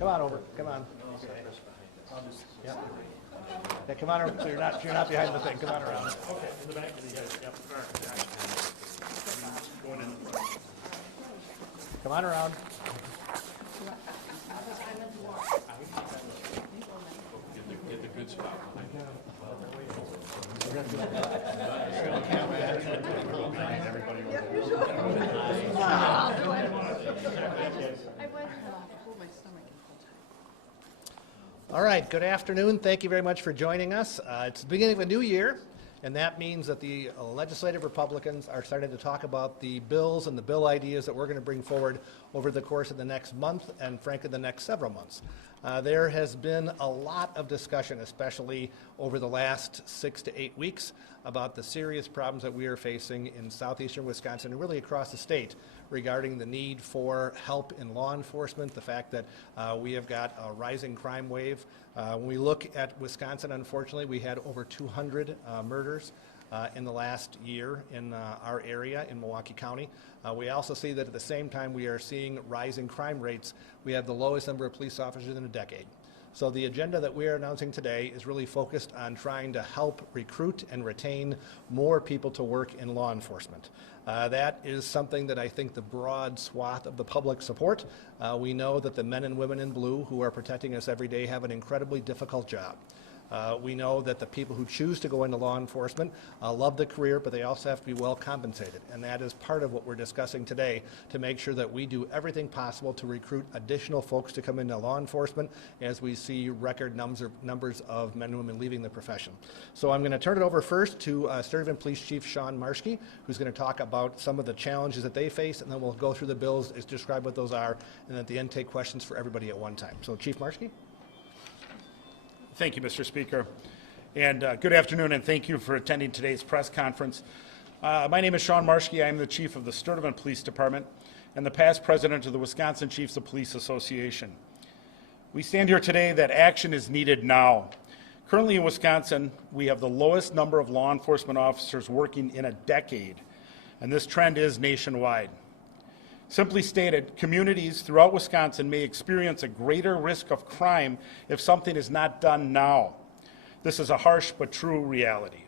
Come on over. Come on. Yeah. Yeah, come on over. So you're not behind the thing. Come on around. Okay, in the back of the head. Yep. All right. Going in. Come on around. Get the good spot behind you. All right, good afternoon. Thank you very much for joining us. It's the beginning of a new year, and that means that the legislative Republicans are starting to talk about the bills and the bill ideas that we're going to bring forward over the course of the next month and, frankly, the next several months. There has been a lot of discussion, especially over the last 6 to 8 weeks, about the serious problems that we are facing in southeastern Wisconsin and really across the state regarding the need for help in law enforcement, the fact that we have got a rising crime wave. When we look at Wisconsin, unfortunately, we had over 200 murders in the last year in our area in Milwaukee County. We also see that at the same time we are seeing rising crime rates. We have the lowest number of police officers in a decade. So the agenda that we are announcing today is really focused on trying to help recruit and retain more people to work in law enforcement. That is something that I think the broad swath of the public support. We know that the men and women in blue who are protecting us every day have an incredibly difficult job. We know that the people who choose to go into law enforcement love the career, but they also have to be well compensated. And that is part of what we're discussing today, to make sure that we do everything possible to recruit additional folks to come into law enforcement as we see record numbers of men and women leaving the profession. So I'm going to turn it over first to Sturtevant Police Chief Sean Marshkey, who's going to talk about some of the challenges that they face, and then we'll go through the bills, describe what those are, and at the end take questions for everybody at one time. So Chief Marshkey. Thank you, Mr. Speaker. And good afternoon, and thank you for attending today's press conference. My name is Sean Marshkey. I am the Chief of the Sturtevant Police Department and the past President of the Wisconsin Chiefs of Police Association. We stand here today that action is needed now. Currently in Wisconsin, we have the lowest number of law enforcement officers working in a decade, and this trend is nationwide. Simply stated, communities throughout Wisconsin may experience a greater risk of crime if something is not done now. This is a harsh but true reality.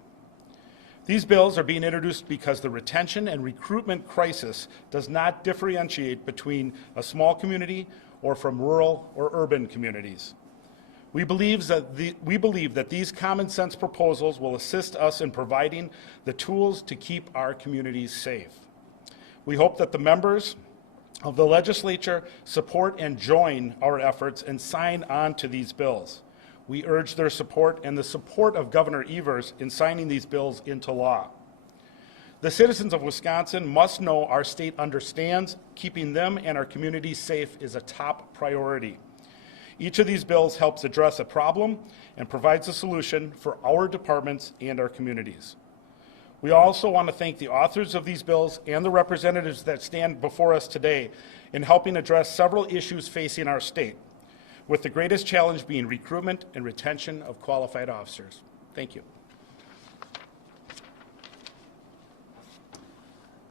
These bills are being introduced because the retention and recruitment crisis does not differentiate between a small community or from rural or urban communities. We believe that these common sense proposals will assist us in providing the tools to keep our communities safe. We hope that the members of the legislature support and join our efforts and sign on to these bills. We urge their support and the support of Governor Evers in signing these bills into law. The citizens of Wisconsin must know our state understands keeping them and our communities safe is a top priority. Each of these bills helps address a problem and provides a solution for our departments and our communities. We also want to thank the authors of these bills and the representatives that stand before us today in helping address several issues facing our state, with the greatest challenge being recruitment and retention of qualified officers. Thank you.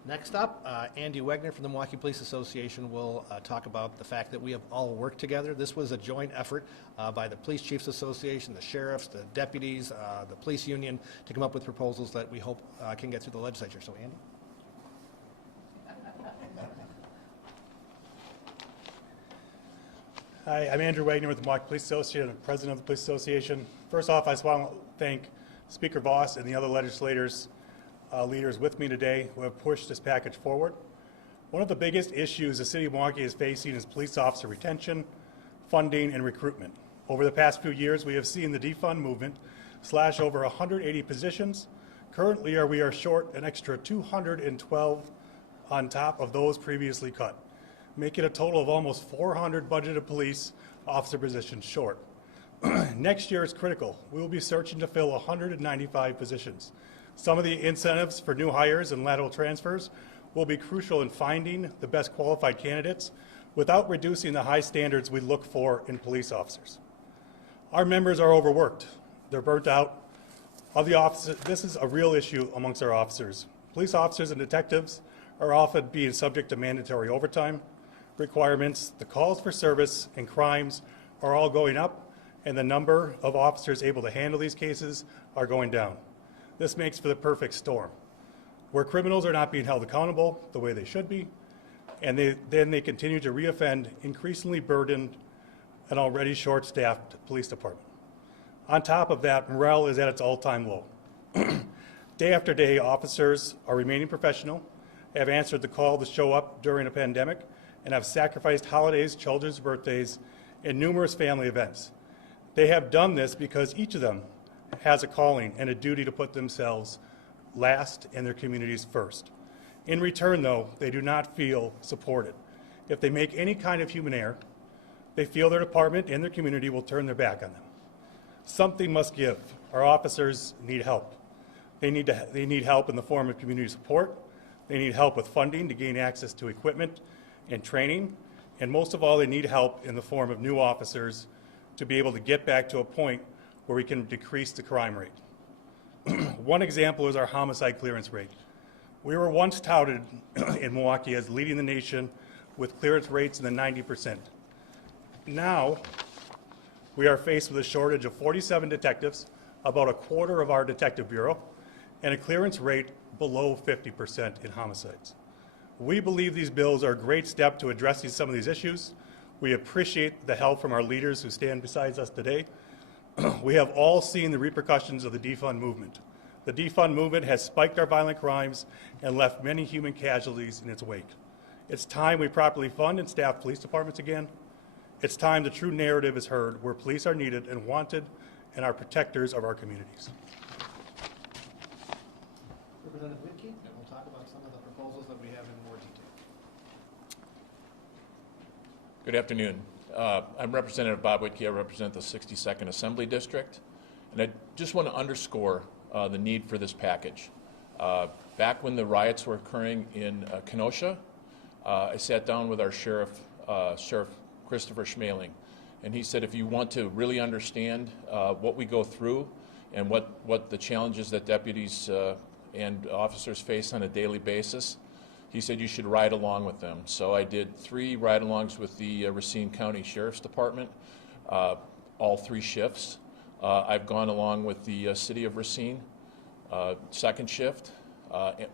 Next up, Andy Wegner from the Milwaukee Police Association will talk about the fact that we have all worked together. This was a joint effort by the Police Chiefs Association, the sheriffs, the deputies, the police union, to come up with proposals that we hope can get through the legislature. So, Andy. Hi, I'm Andrew Wegner with the Milwaukee Police Association, and President of the Police Association. First off, I just want to thank Speaker Voss and the other legislators leaders with me today who have pushed this package forward. One of the biggest issues the city of Milwaukee is facing is police officer retention, funding, and recruitment. Over the past few years, we have seen the defund movement slash over 180 positions. Currently, we are short an extra 212 on top of those previously cut, making a total of almost 400 budgeted police officer positions short. Next year is critical. We will be searching to fill 195 positions. Some of the incentives for new hires and lateral transfers will be crucial in finding the best qualified candidates without reducing the high standards we look for in police officers. Our members are overworked. They're burnt out. Of the officers, this is a real issue amongst our officers. Police officers and detectives are often being subject to mandatory overtime, requirements, the calls for service, and crimes are all going up, and the number of officers able to handle these cases are going down. This makes for the perfect storm, where criminals are not being held accountable the way they should be, and then they continue to reoffend, increasingly burdened an already short-staffed police department. On top of that, morale is at its all-time low. Day after day, officers are remaining professional, have answered the call to show up during a pandemic, and have sacrificed holidays, children's birthdays, and numerous family events. They have done this because each of them has a calling and a duty to put themselves last and their communities first. In return, though, they do not feel supported. If they make any kind of human error, they feel their department and their community will turn their back on them. Something must give. Our officers need help. They need help in the form of community support. They need help with funding to gain access to equipment and training. And most of all, they need help in the form of new officers to be able to get back to a point where we can decrease the crime rate. One example is our homicide clearance rate. We were once touted in Milwaukee as leading the nation with clearance rates in the 90%. Now, we are faced with a shortage of 47 detectives, about a quarter of our detective bureau, and a clearance rate below 50% in homicides. We believe these bills are a great step to addressing some of these issues. We appreciate the help from our leaders who stand beside us today. We have all seen the repercussions of the defund movement. The defund movement has spiked our violent crimes and left many human casualties in its wake. It's time we properly fund and staff police departments again. It's time the true narrative is heard, where police are needed and wanted and are protectors of our communities. Representative Whitkey, and we'll talk about some of the proposals that we have in more detail. Good afternoon. I'm Representative Bob Whitkey. I represent the 62nd Assembly District, and I just want to underscore the need for this package. Back when the riots were occurring in Kenosha, I sat down with our Sheriff Christopher Schmeling, and he said, if you want to really understand what we go through and what the challenges that deputies and officers face on a daily basis, he said you should ride along with them. So I did 3 ride-alongs with the Racine County Sheriff's Department, all 3 shifts. I've gone along with the City of Racine, second shift,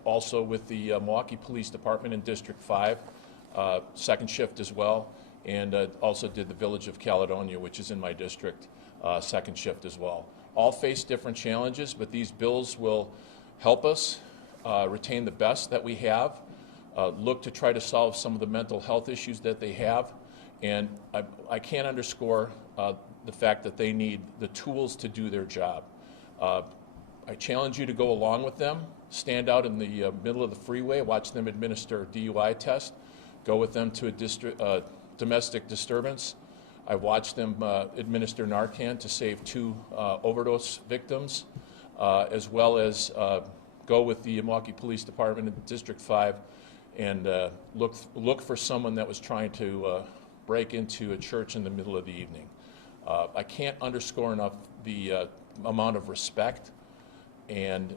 also with the Milwaukee Police Department in District 5, second shift as well, and also did the Village of Caledonia, which is in my district, second shift as well. All face different challenges, but these bills will help us retain the best that we have, look to try to solve some of the mental health issues that they have, and I can't underscore the fact that they need the tools to do their job. I challenge you to go along with them, stand out in the middle of the freeway, watch them administer a DUI test, go with them to a domestic disturbance. I've watched them administer Narcan to save 2 overdose victims, as well as go with the Milwaukee Police Department in District 5 and look for someone that was trying to break into a church in the middle of the evening. I can't underscore enough the amount of respect and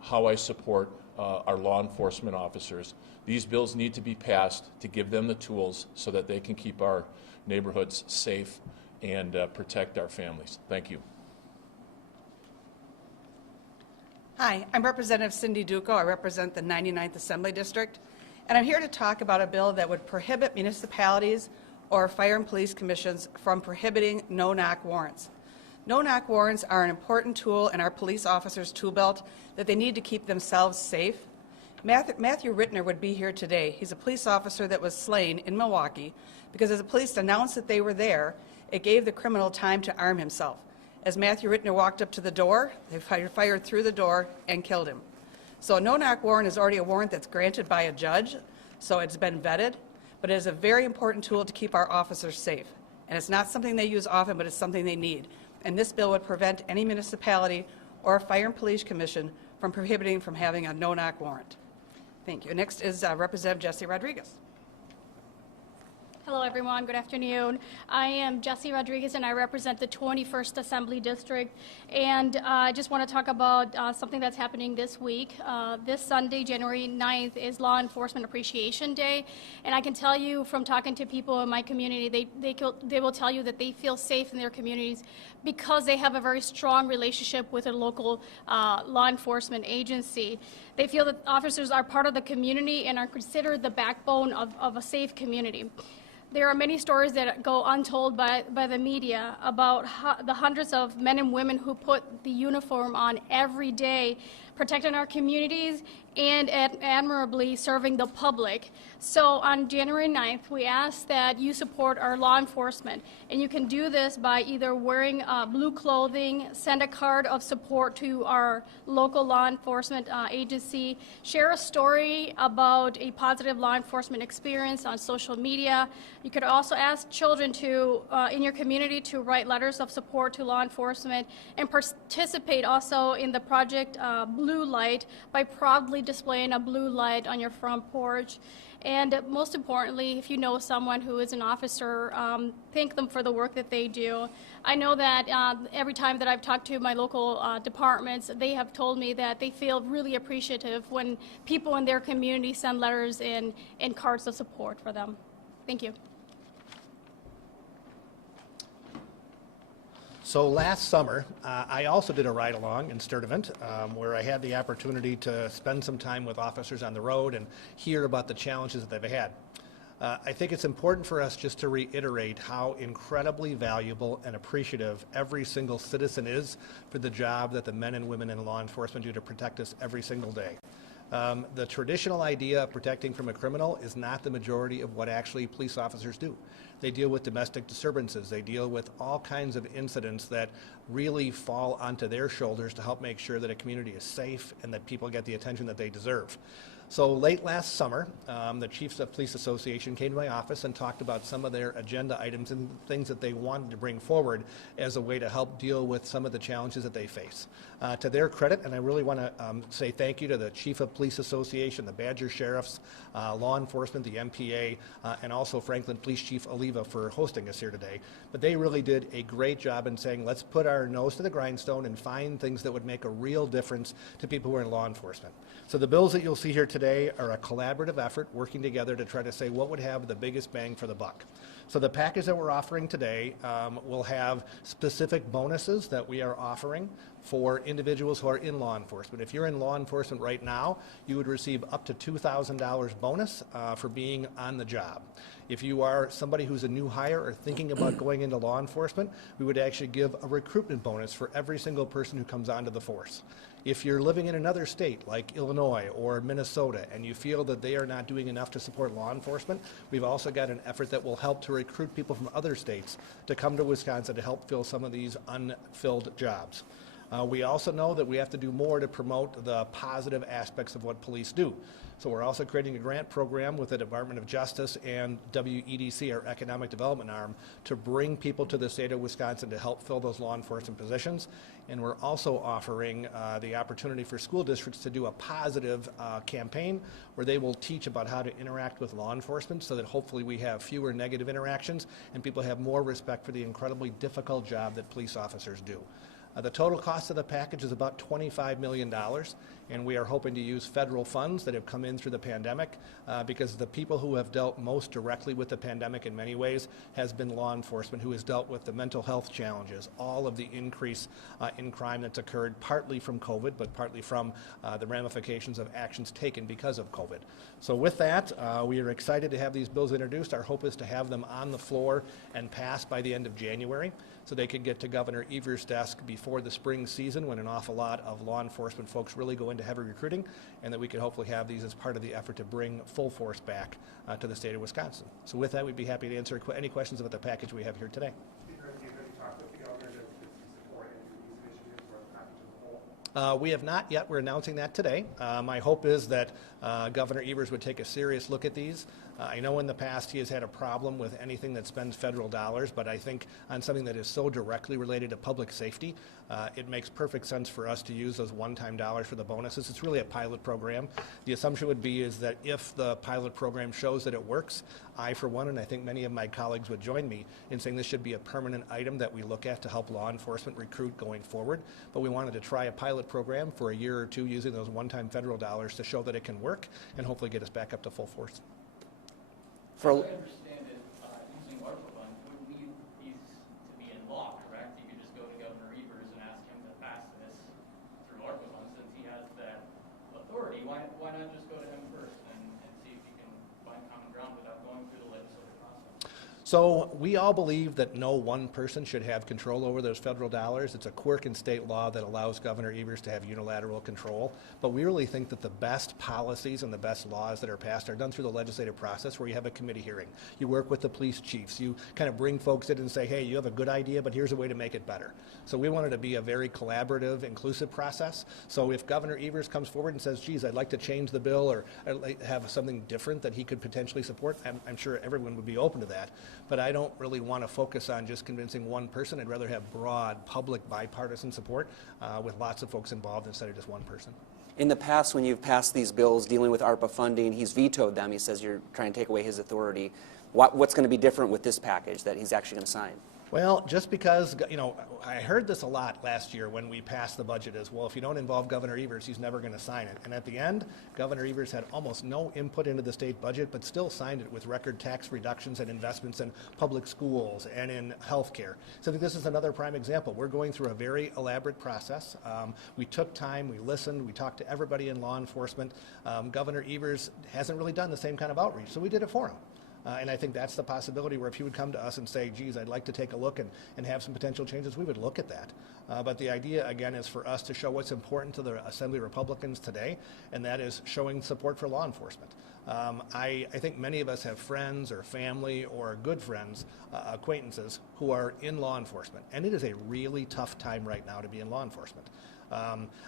how I support our law enforcement officers. These bills need to be passed to give them the tools so that they can keep our neighborhoods safe and protect our families. Thank you. Hi, I'm Representative Cindy Duco. I represent the 99th Assembly District, and I'm here to talk about a bill that would prohibit municipalities or fire and police commissions from prohibiting no-knock warrants. No-knock warrants are an important tool in our police officers' tool belt that they need to keep themselves safe. Matthew Rittner would be here today. He's a police officer that was slain in Milwaukee because as the police announced that they were there, it gave the criminal time to arm himself. As Matthew Rittner walked up to the door, they fired through the door and killed him. So a no-knock warrant is already a warrant that's granted by a judge, so it's been vetted, but it is a very important tool to keep our officers safe. And it's not something they use often, but it's something they need. And this bill would prevent any municipality or fire and police commission from prohibiting from having a no-knock warrant. Thank you. Next is Representative Jesse Rodriguez. Hello, everyone. Good afternoon. I am Jessie Rodriguez, and I represent the 21st Assembly District. And I just want to talk about something that's happening this week. This Sunday, January 9th, is Law Enforcement Appreciation Day. And I can tell you from talking to people in my community, they will tell you that they feel safe in their communities because they have a very strong relationship with a local law enforcement agency. They feel that officers are part of the community and are considered the backbone of a safe community. There are many stories that go untold by the media about the hundreds of men and women who put the uniform on every day, protecting our communities and admirably serving the public. So on January 9th, we ask that you support our law enforcement. And you can do this by either wearing blue clothing, send a card of support to our local law enforcement agency, share a story about a positive law enforcement experience on social media. You could also ask children to, in your community, to write letters of support to law enforcement and participate also in the Project Blue Light by proudly displaying a blue light on your front porch. And most importantly, if you know someone who is an officer, thank them for the work that they do. I know that every time that I've talked to my local departments, they have told me that they feel really appreciative when people in their community send letters and cards of support for them. Thank you. So last summer, I also did a ride-along in Sturtevant where I had the opportunity to spend some time with officers on the road and hear about the challenges that they've had. I think it's important for us just to reiterate how incredibly valuable and appreciative every single citizen is for the job that the men and women in law enforcement do to protect us every single day. The traditional idea of protecting from a criminal is not the majority of what actually police officers do. They deal with domestic disturbances. They deal with all kinds of incidents that really fall onto their shoulders to help make sure that a community is safe and that people get the attention that they deserve. So late last summer, the Chiefs of Police Association came to my office and talked about some of their agenda items and things that they wanted to bring forward as a way to help deal with some of the challenges that they face. To their credit, and I really want to say thank you to the Chief of Police Association, the Badger Sheriffs, law enforcement, the MPA, and also Franklin Police Chief Oliva for hosting us here today. But they really did a great job in saying, let's put our nose to the grindstone and find things that would make a real difference to people who are in law enforcement. So the bills that you'll see here today are a collaborative effort working together to try to say what would have the biggest bang for the buck. So the package that we're offering today will have specific bonuses that we are offering for individuals who are in law enforcement. If you're in law enforcement right now, you would receive up to $2,000 bonus for being on the job. If you are somebody who's a new hire or thinking about going into law enforcement, we would actually give a recruitment bonus for every single person who comes onto the force. If you're living in another state like Illinois or Minnesota and you feel that they are not doing enough to support law enforcement, we've also got an effort that will help to recruit people from other states to come to Wisconsin to help fill some of these unfilled jobs. We also know that we have to do more to promote the positive aspects of what police do. So we're also creating a grant program with the Department of Justice and WEDC, our economic development arm, to bring people to the state of Wisconsin to help fill those law enforcement positions. And we're also offering the opportunity for school districts to do a positive campaign where they will teach about how to interact with law enforcement so that hopefully we have fewer negative interactions and people have more respect for the incredibly difficult job that police officers do. The total cost of the package is about $25 million, and we are hoping to use federal funds that have come in through the pandemic because the people who have dealt most directly with the pandemic in many ways has been law enforcement, who has dealt with the mental health challenges, all of the increase in crime that's occurred partly from COVID, but partly from the ramifications of actions taken because of COVID. So with that, we are excited to have these bills introduced. Our hope is to have them on the floor and passed by the end of January, so they could get to Governor Evers' desk before the spring season when an awful lot of law enforcement folks really go into heavy recruiting, and that we could hopefully have these as part of the effort to bring full force back to the state of Wisconsin. So with that, we'd be happy to answer any questions about the package we have here today. We have not yet. We're announcing that today. My hope is that Governor Evers would take a serious look at these. I know in the past he has had a problem with anything that spends federal dollars, but I think on something that is so directly related to public safety, it makes perfect sense for us to use those one-time dollars for the bonuses. It's really a pilot program. The assumption would be is that if the pilot program shows that it works, I, for one, and I think many of my colleagues would join me in saying this should be a permanent item that we look at to help law enforcement recruit going forward. But we wanted to try a pilot program for a year or two using those one-time federal dollars to show that it can work and hopefully get us back up to full force. As I understand it, using ARPA funds wouldn't need these to be in law, correct? You could just go to Governor Evers and ask him to pass this through ARPA funds since he has that authority. Why not just go to him first and see if you can find common ground without going through the legislative process? So we all believe that no one person should have control over those federal dollars. It's a quirk in state law that allows Governor Evers to have unilateral control. But we really think that the best policies and the best laws that are passed are done through the legislative process where you have a committee hearing. You work with the police chiefs. You kind of bring folks in and say, hey, you have a good idea, but here's a way to make it better. So we want it to be a very collaborative, inclusive process. So if Governor Evers comes forward and says, geez, I'd like to change the bill or I'd like to have something different that he could potentially support, I'm sure everyone would be open to that. But I don't really want to focus on just convincing one person. I'd rather have broad, public, bipartisan support with lots of folks involved instead of just one person. In the past, when you've passed these bills dealing with ARPA funding, he's vetoed them. He says you're trying to take away his authority. What's going to be different with this package that he's actually going to sign? Well, just because, you know, I heard this a lot last year when we passed the budget as well. If you don't involve Governor Evers, he's never going to sign it. And at the end, Governor Evers had almost no input into the state budget, but still signed it with record tax reductions and investments in public schools and in health care. So I think this is another prime example. We're going through a very elaborate process. We took time, we listened, we talked to everybody in law enforcement. Governor Evers hasn't really done the same kind of outreach, so we did it for him. And I think that's the possibility where if he would come to us and say, geez, I'd like to take a look and have some potential changes, we would look at that. But the idea, again, is for us to show what's important to the Assembly Republicans today, and that is showing support for law enforcement. I think many of us have friends or family or good friends, acquaintances, who are in law enforcement. And it is a really tough time right now to be in law enforcement.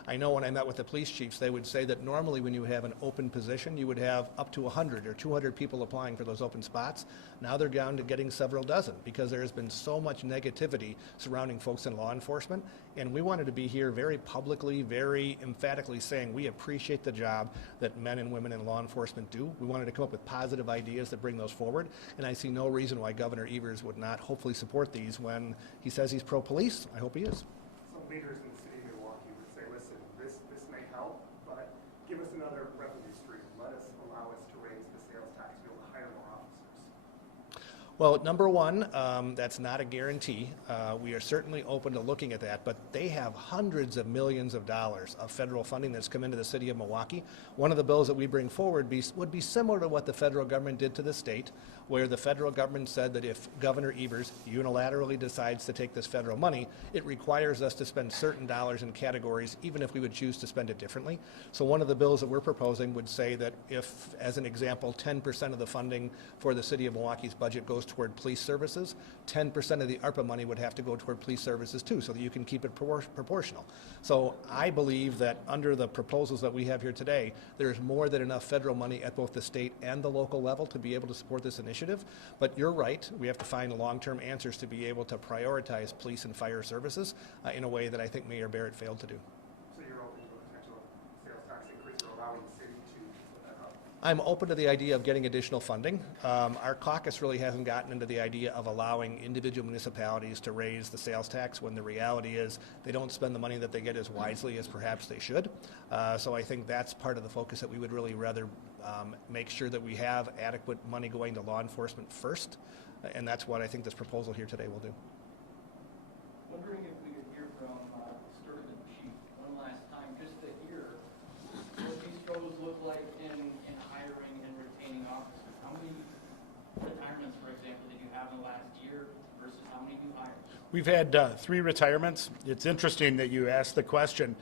I know when I met with the police chiefs, they would say that normally when you have an open position, you would have up to 100 or 200 people applying for those open spots. Now they're down to getting several dozen because there has been so much negativity surrounding folks in law enforcement. And we wanted to be here very publicly, very emphatically saying we appreciate the job that men and women in law enforcement do. We wanted to come up with positive ideas that bring those forward. And I see no reason why Governor Evers would not hopefully support these when he says he's pro-police. I hope he is. Some leaders in the city of Milwaukee would say, listen, this may help, but give us another revenue stream. Allow us to raise the sales tax to be able to hire more officers. Well, number one, that's not a guarantee. We are certainly open to looking at that, but they have hundreds of millions of dollars of federal funding that's come into the city of Milwaukee. One of the bills that we bring forward would be similar to what the federal government did to the state, where the federal government said that if Governor Evers unilaterally decides to take this federal money, it requires us to spend certain dollars in categories, even if we would choose to spend it differently. So one of the bills that we're proposing would say that if, as an example, 10% of the funding for the city of Milwaukee's budget goes toward police services, 10% of the ARPA money would have to go toward police services too, so that you can keep it proportional. So I believe that under the proposals that we have here today, there's more than enough federal money at both the state and the local level to be able to support this initiative. But you're right, we have to find long-term answers to be able to prioritize police and fire services in a way that I think Mayor Barrett failed to do. So you're open to a potential sales tax increase or allowing the city to put that up? I'm open to the idea of getting additional funding. Our caucus really hasn't gotten into the idea of allowing individual municipalities to raise the sales tax when the reality is they don't spend the money that they get as wisely as perhaps they should. So I think that's part of the focus that we would really rather make sure that we have adequate money going to law enforcement first. And that's what I think this proposal here today will do. Wondering if we could hear from Sturtevant Chief one last time, just to hear what these struggles look like in hiring and retaining officers. How many retirements, for example, did you have in the last year versus how many you hired? We've had 3 retirements. It's interesting that you asked the question.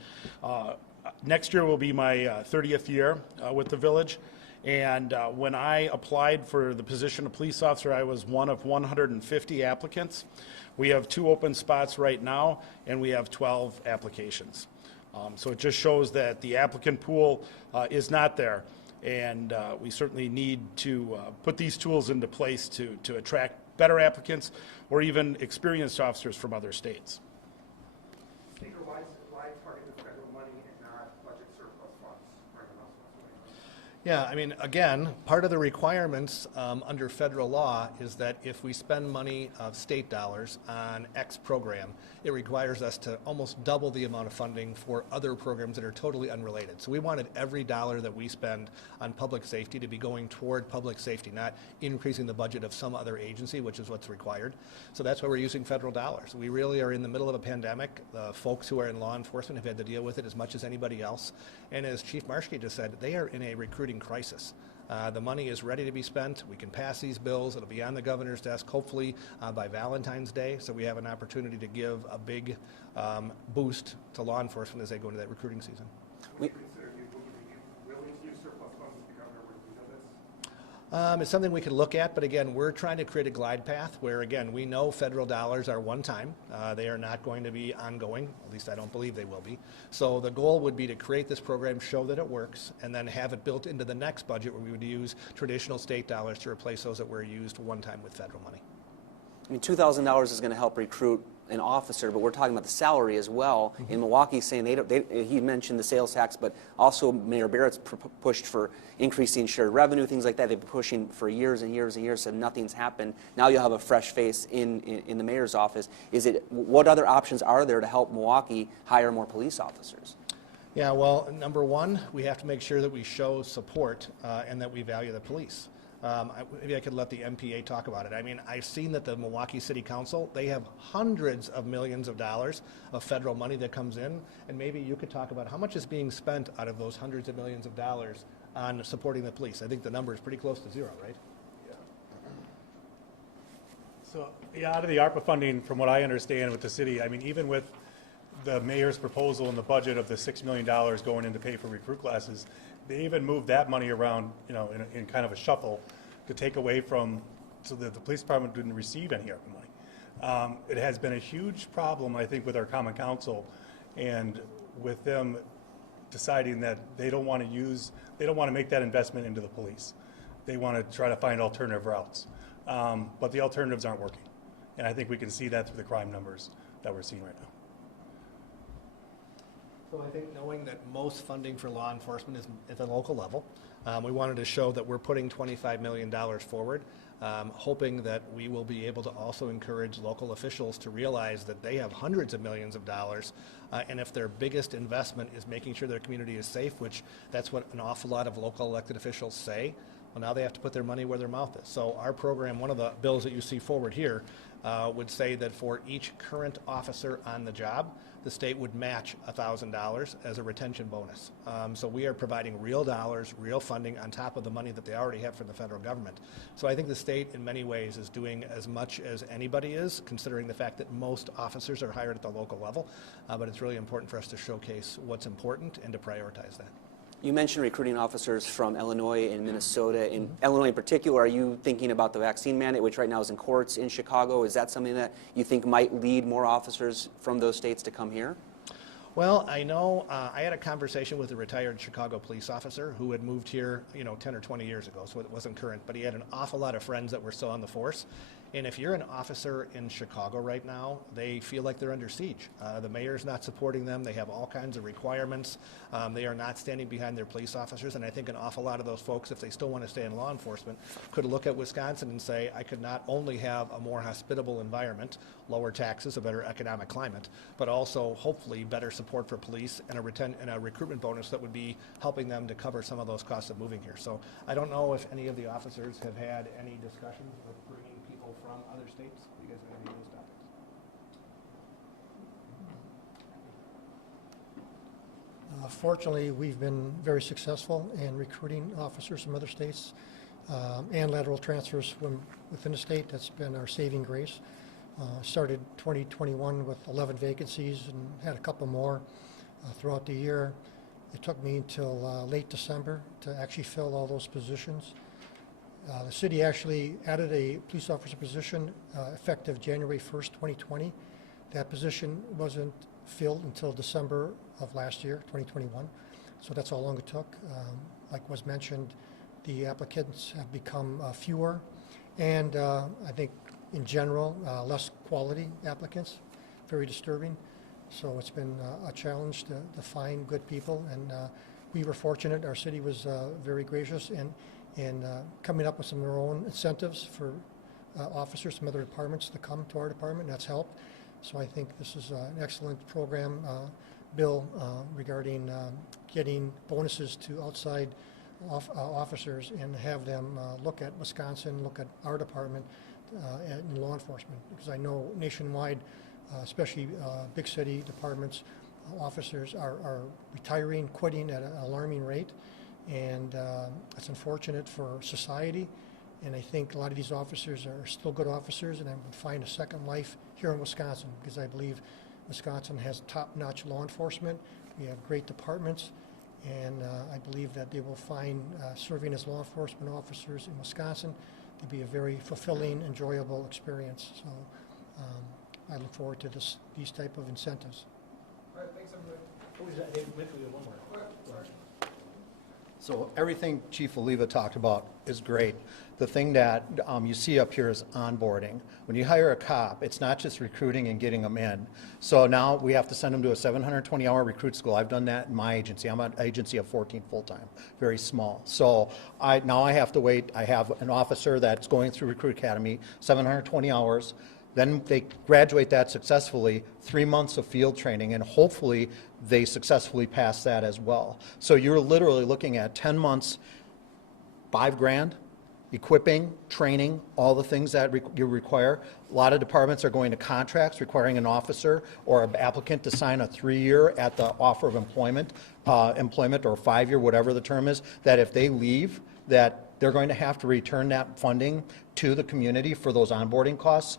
Next year will be my 30th year with the village. And when I applied for the position of police officer, I was one of 150 applicants. We have 2 open spots right now, and we have 12 applications. So it just shows that the applicant pool is not there. And we certainly need to put these tools into place to attract better applicants or even experienced officers from other states. Speaker, why target the federal money and not budget surplus funds or anything else? Yeah, I mean, again, part of the requirements under federal law is that if we spend money of state dollars on X program, it requires us to almost double the amount of funding for other programs that are totally unrelated. So we wanted every dollar that we spend on public safety to be going toward public safety, not increasing the budget of some other agency, which is what's required. So that's why we're using federal dollars. We really are in the middle of a pandemic. The folks who are in law enforcement have had to deal with it as much as anybody else. And as Chief Marshkey just said, they are in a recruiting crisis. The money is ready to be spent. We can pass these bills. It'll be on the governor's desk, hopefully by Valentine's Day. So we have an opportunity to give a big boost to law enforcement as they go into that recruiting season. Would you consider willing to use surplus funds if the governor were to veto this? It's something we could look at, but again, we're trying to create a glide path where, again, we know federal dollars are one time. They are not going to be ongoing. At least I don't believe they will be. So the goal would be to create this program, show that it works, and then have it built into the next budget where we would use traditional state dollars to replace those that were used one time with federal money. I mean, $2,000 is going to help recruit an officer, but we're talking about the salary as well. In Milwaukee, saying he mentioned the sales tax, but also Mayor Barrett's pushed for increasing shared revenue, things like that. They've been pushing for years and years and years, said nothing's happened. Now you'll have a fresh face in the mayor's office. What other options are there to help Milwaukee hire more police officers? Yeah, well, number one, we have to make sure that we show support and that we value the police. Maybe I could let the MPA talk about it. I mean, I've seen that the Milwaukee City Council, they have hundreds of millions of dollars of federal money that comes in, and maybe you could talk about how much is being spent out of those hundreds of millions of dollars on supporting the police. I think the number is pretty close to zero, right? So, yeah, out of the ARPA funding, from what I understand with the city, I mean, even with the mayor's proposal in the budget of the $6 million going in to pay for recruit classes, they even moved that money around, you know, in kind of a shuffle to take away from, so that the police department didn't receive any ARPA money. It has been a huge problem, I think, with our common council and with them deciding that they don't want to make that investment into the police. They want to try to find alternative routes. But the alternatives aren't working. And I think we can see that through the crime numbers that we're seeing right now. So I think knowing that most funding for law enforcement is at the local level, we wanted to show that we're putting $25 million forward, hoping that we will be able to also encourage local officials to realize that they have hundreds of millions of dollars, and if their biggest investment is making sure their community is safe, which that's what an awful lot of local elected officials say, well, now they have to put their money where their mouth is. So our program, one of the bills that you see forward here, would say that for each current officer on the job, the state would match $1,000 as a retention bonus. So we are providing real dollars, real funding on top of the money that they already have from the federal government. So I think the state in many ways is doing as much as anybody is, considering the fact that most officers are hired at the local level. But it's really important for us to showcase what's important and to prioritize that. You mentioned recruiting officers from Illinois and Minnesota. In Illinois in particular, are you thinking about the vaccine mandate, which right now is in courts in Chicago? Is that something that you think might lead more officers from those states to come here? Well, I know I had a conversation with a retired Chicago police officer who had moved here, 10 or 20 years ago, so it wasn't current, but he had an awful lot of friends that were still on the force. And if you're an officer in Chicago right now, they feel like they're under siege. The mayor's not supporting them. They have all kinds of requirements. They are not standing behind their police officers. And I think an awful lot of those folks, if they still want to stay in law enforcement, could look at Wisconsin and say, I could not only have a more hospitable environment, lower taxes, a better economic climate, but also hopefully better support for police and a recruitment bonus that would be helping them to cover some of those costs of moving here. So I don't know if any of the officers have had any discussions with bringing people from other states. You guys have any of those topics? Fortunately, we've been very successful in recruiting officers from other states and lateral transfers from within the state. That's been our saving grace. Started 2021 with 11 vacancies and had a couple more throughout the year. It took me until late December to actually fill all those positions. The city actually added a police officer position effective January 1st, 2020. That position wasn't filled until December of last year, 2021. So that's how long it took. like was mentioned, the applicants have become fewer, and I think in general, less quality applicants, very disturbing. So it's been a challenge to find good people, and we were fortunate. Our city was very gracious in coming up with some of their own incentives for officers from other departments to come to our department, and that's helped. So I think this is an excellent program, bill regarding getting bonuses to outside officers and have them look at Wisconsin, look at our department in law enforcement. Because I know nationwide, especially big city departments, officers are retiring, quitting at an alarming rate, and it's unfortunate for society. And I think a lot of these officers are still good officers, and I would find a second life here in Wisconsin, because I believe Wisconsin has top-notch law enforcement. We have great departments, and I believe that they will find serving as law enforcement officers in Wisconsin to be a very fulfilling, enjoyable experience. So I look forward to these type of incentives. All right, thanks, everybody. Who is that? Dave, maybe we have one more. So everything Chief Oliva talked about is great. The thing that you see up here is onboarding. When you hire a cop, it's not just recruiting and getting them in. So now we have to send them to a 720-hour recruit school. I've done that in my agency. I'm an agency of 14 full-time, very small. So now I have to wait. I have an officer that's going through Recruit Academy, 720 hours. Then they graduate that successfully, 3 months of field training, and hopefully they successfully pass that as well. So you're literally looking at 10 months, $5 grand, equipping, training, all the things that you require. A lot of departments are going to contracts requiring an officer or an applicant to sign a 3-year at the offer of employment or 5-year, whatever the term is, that if they leave, that they're going to have to return that funding to the community for those onboarding costs.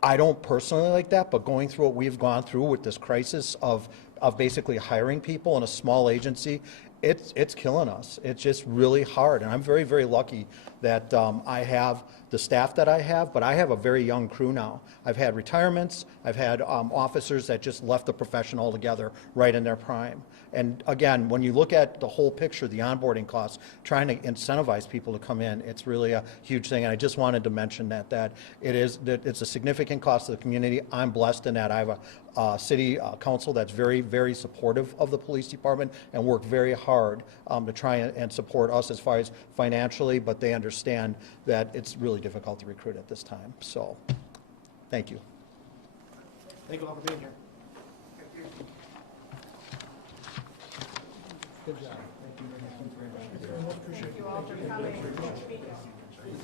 I don't personally like that, but going through what we've gone through with this crisis of basically hiring people in a small agency, it's killing us. It's just really hard, and I'm very, very lucky that I have the staff that I have, but I have a very young crew now. I've had retirements. I've had officers that just left the profession altogether right in their prime. And again, when you look at the whole picture, the onboarding costs, trying to incentivize people to come in, it's really a huge thing. And I just wanted to mention that it's a significant cost to the community. I'm blessed in that I have a city council that's very, very supportive of the police department and work very hard to try and support us as far as financially, but they understand that it's really difficult to recruit at this time. So, thank you. Thank you all for being here. Good job. Thank you very much. Thank you all for coming.